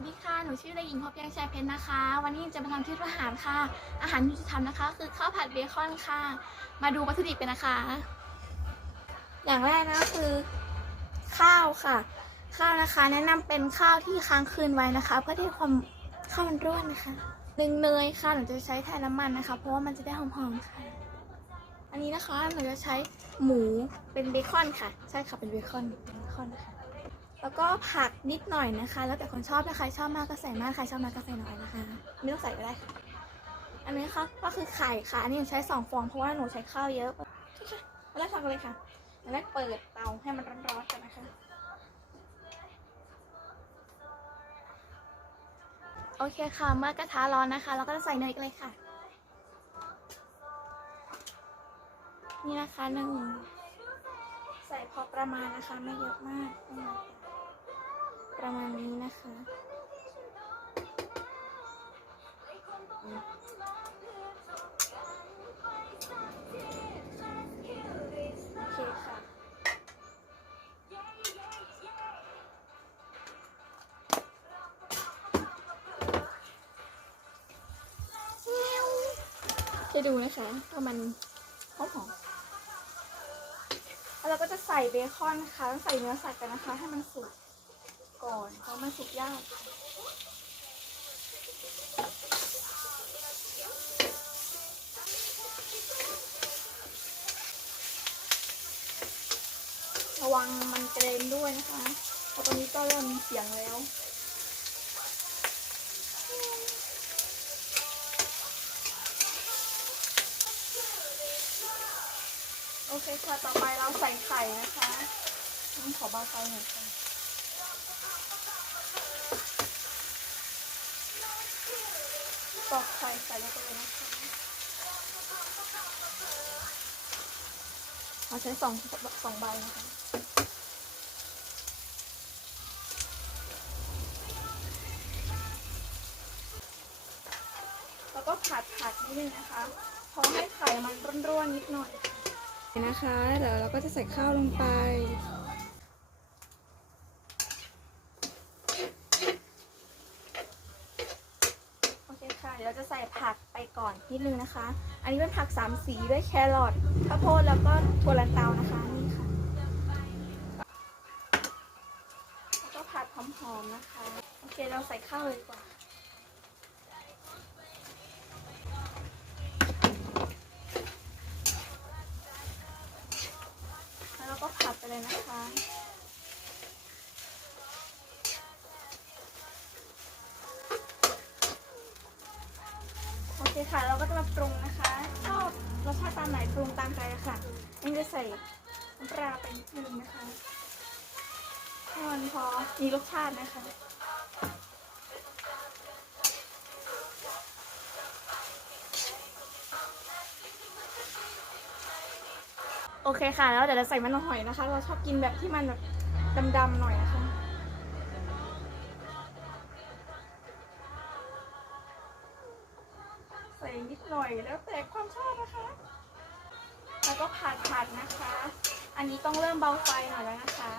วัสดีค่ะ หนูชื่อเด็กหญิงพบยังชัยเพชรนะคะ วันนี้จะมาทำที่อาหารค่ะ อาหารที่จะทำนะคะ คือข้าวผัดเบคอนค่ะ มาดูวัตถุดิบกันนะคะ อย่างแรกนะคือ ข้าวค่ะ ข้าวนะคะ แนะนำเป็นข้าวที่ค้างคืนไว้นะคะ เพื่อที่ความข้าวมันร่วนนะคะหนึ่งเนยค่ะ หนูจะใช้แทนน้ำมันนะคะ เพราะว่ามันจะได้หอมๆค่ะ อันนี้นะคะ หนูจะใช้หมูเป็นเบคอนค่ะ ใช่ค่ะ เป็นเบคอนเป็นเบคอนนะคะ แล้วก็ผักนิดหน่อยนะคะ แล้วแต่คนชอบนะคะชอบมากก็ใส่มากใครชอบมากก็ใส่น้อยนะคะไม่ต้องใส่ก็ได้ค่ะอันนี้ค่ะก็คือไข่ค่ะอันนี้หนูใช้สองฟองเพราะว่าหนูใช้ข้าวเยอะค่ะมาแรกทำกันเลยค่ะมาแรกเปิดเตาให้มันร้อนๆกันนะคะโอเคค่ะ เมื่อกระทะร้อนนะคะ เราก็จะใส่เนยกันเลยค่ะ นี่นะคะหนึ่งใส่พอประมาณนะคะ ไม่เยอะมากไม่เยอะ ประมาณนี้นะคะ โอเคค่ะ จะดูนะคะว่ามันหอมหอมแล้วเราก็จะใส่เบคอนนะคะต้องใส่เนื้อสัตว์กันนะคะ ให้มันสุก ก่อนเพราะมันสุกยากระวังมันกระเด็นด้วยนะคะเพราะตอนนี้ก็เริ่มมีเสียงแล้วโอเคค่ะ ต่อไปเราใส่ไข่นะคะต้องขอเบาไฟหน่อยค่ะ ตอกไข่ใส่ลงไปเลยนะคะเราใช้สองสองใบนะคะแล้วก็ผัดผัดนิดนึงนะคะพอให้ไข่มันร่วนๆนิดหน่อยนะคะเดี๋ยวเราก็จะใส่ข้าวลงไป โอเคค่ะ เดี๋ยวเราจะใส่ผักไปก่อนนิดนึงนะคะ อันนี้เป็นผักสามสีด้วยแครอทข้าวโพดแล้วก็ถั่วลันเตานะคะนี่ค่ะแล้วก็ผัดหอมๆนะคะโอเคเราใส่ข้าวเลยดีกว่าแล้วเราก็ผัดไปเลยนะคะ โอเคค่ะ เราก็จะมาปรุงนะคะ ชอบรสชาติตามไหนปรุงตามใจค่ะนี่จะใส่น้ำปลาไปนิดนึงนะคะให้มันพอมีรสชาตินะคะโอเคค่ะ แล้วเดี๋ยวเราใส่มันหอยนะคะ เราชอบกินแบบที่มันแบบดำๆหน่อยนะคะ นิดหน่อยแล้วแต่ความชอบนะคะ แล้วก็ผัดผัดนะคะ อันนี้ต้องเริ่มเบาไฟหน่อยแล้วนะคะ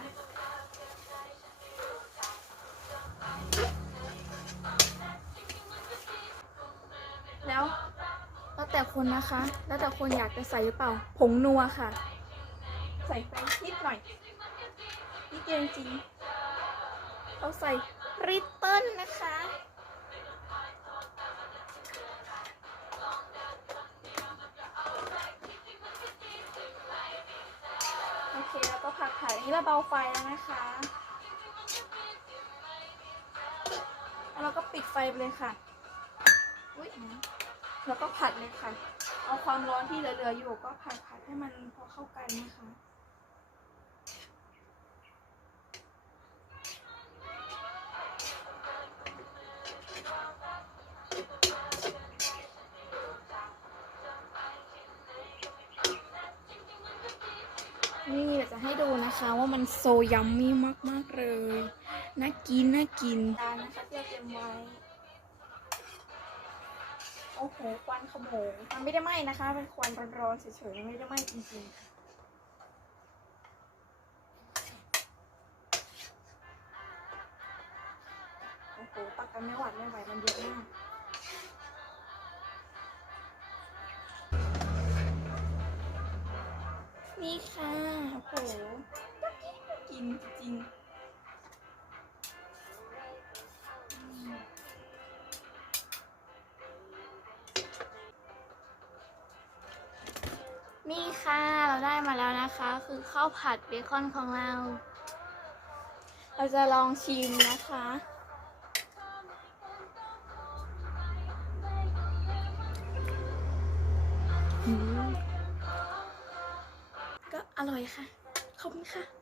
แล้วแล้วแต่คนนะคะ แล้วแต่คนอยากจะใส่หรือเปล่า ผงนัวค่ะ ใส่ไปนิดหน่อยนิดเดียวจริงเราใส่ริตเติ้ลนะคะ ผัดผัดอันนี้เราเบาไฟแล้วนะคะแล้วเราก็ปิดไฟไปเลยค่ะอุ้ยแล้วก็ผัดเลยค่ะ เอาความร้อนที่เหลือๆอยู่ก็ผัดผัดให้มันพอเข้ากันนะคะ จะให้ดูนะคะว่ามันโซยัมมี่มากๆเลย น่ากิน น่ากินจานนะคะที่เราเตรียมไว้ โอ้โห ควันขโมงมันไม่ได้ไหม้นะคะ เป็นควันร้อนๆเฉยๆ ไม่ได้ไหม้จริงๆโอ้โอ้ตักกันไม่หวัดไม่ไหวมันเยอะมาก นี่ค่ะโอ้โหกินจริงนี่ค่ะ เราได้มาแล้วนะคะ คือข้าวผัดเบคอนของเรา เราจะลองชิมนะคะ อร่อยค่ะ ขอบคุณค่ะ